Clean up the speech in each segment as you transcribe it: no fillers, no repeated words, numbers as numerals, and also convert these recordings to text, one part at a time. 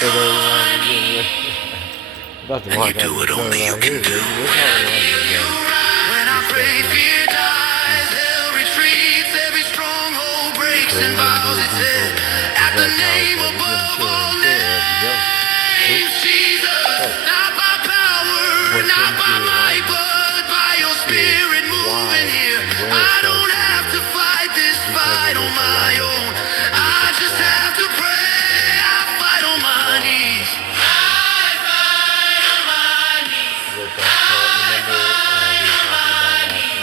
So they want to get about to walk out the door right here, baby. That's all I want to do. When I pray, fear dies, hell retreats, every stronghold breaks and bows its head at the name above all names. Jesus, not by power, not by might, but by your spirit moving here. I don't have to fight this fight on my own. I just have to pray. I fight on my knees. I fight on my knees.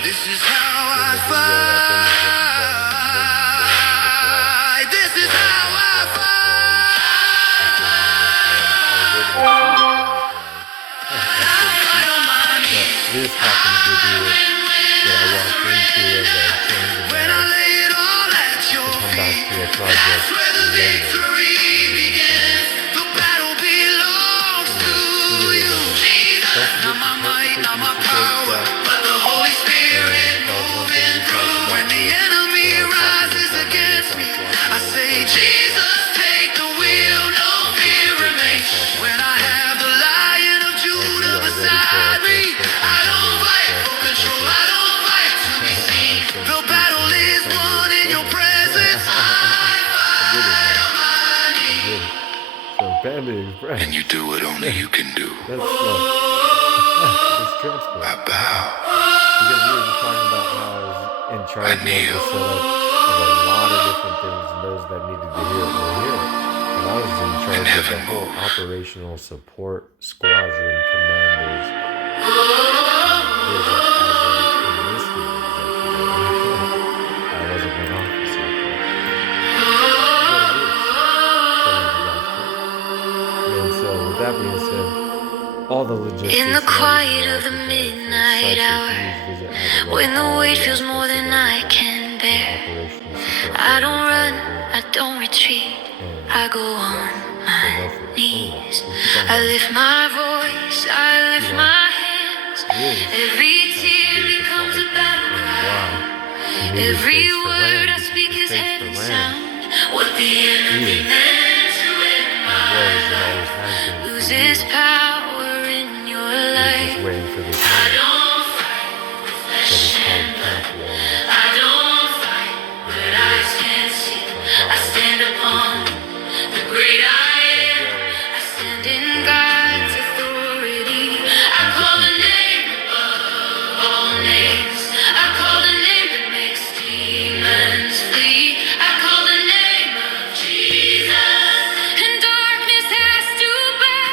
This is how I fight. This is how I fight on my knees. This happens to be what I walked into as I changed When I lay it all at your come back feet, to a that's project where the later. victory begins. The battle belongs to you, Jesus. Not my might, not my power, but the Holy Spirit moving through. When the enemy rises against me, I say, Jesus, take the wheel, no fear remains. When I have the Lion of Judah beside me, I don't fight for control, I don't fight to be seen. The battle is won in your presence. I fight on my knees. So Panda Express. And you do what only you can do. That's it's transport. I bow. Because we were just talking about how I was in charge of the kneel. setup of a lot of different things, and those that needed to hear it will hear it. And I was in charge of the heaven whole move. operational support squadron commanders. There's a, as a enlisted executive. I wasn't an officer. And so with that being said, all the logistics. In the and quiet everything of the else midnight is there. hour, So please visit when the all weight the feels more aspects than of I everything. can bear, Operational support I for don't the run, entire I don't retreat, And I go on my Philadelphia. knees. Anyway, I lift my voice, I lift my hands. Every tear becomes a battle cry. Every word I speak is heaven sound. What the enemy meant to end my life loses power in your life. Just waiting for this I moment don't fight with that flesh is called and blood. Camp War. I don't fight what eyes can't see. I stand upon the great I am. I stand in God's authority. I call the name above all names. I call the name that makes demons flee. I call the name of Jesus. And darkness has to bow.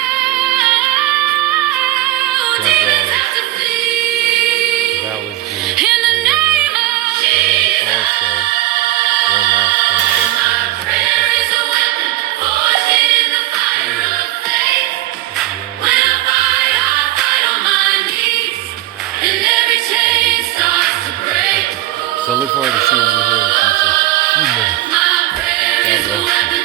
Demons have to flee. That was the In the name of and also one last thing that prayer is a weapon forged in the fire of faith. When I fight on my knees, and every chain starts to break. So I look forward to seeing you here in the future. My prayer is a weapon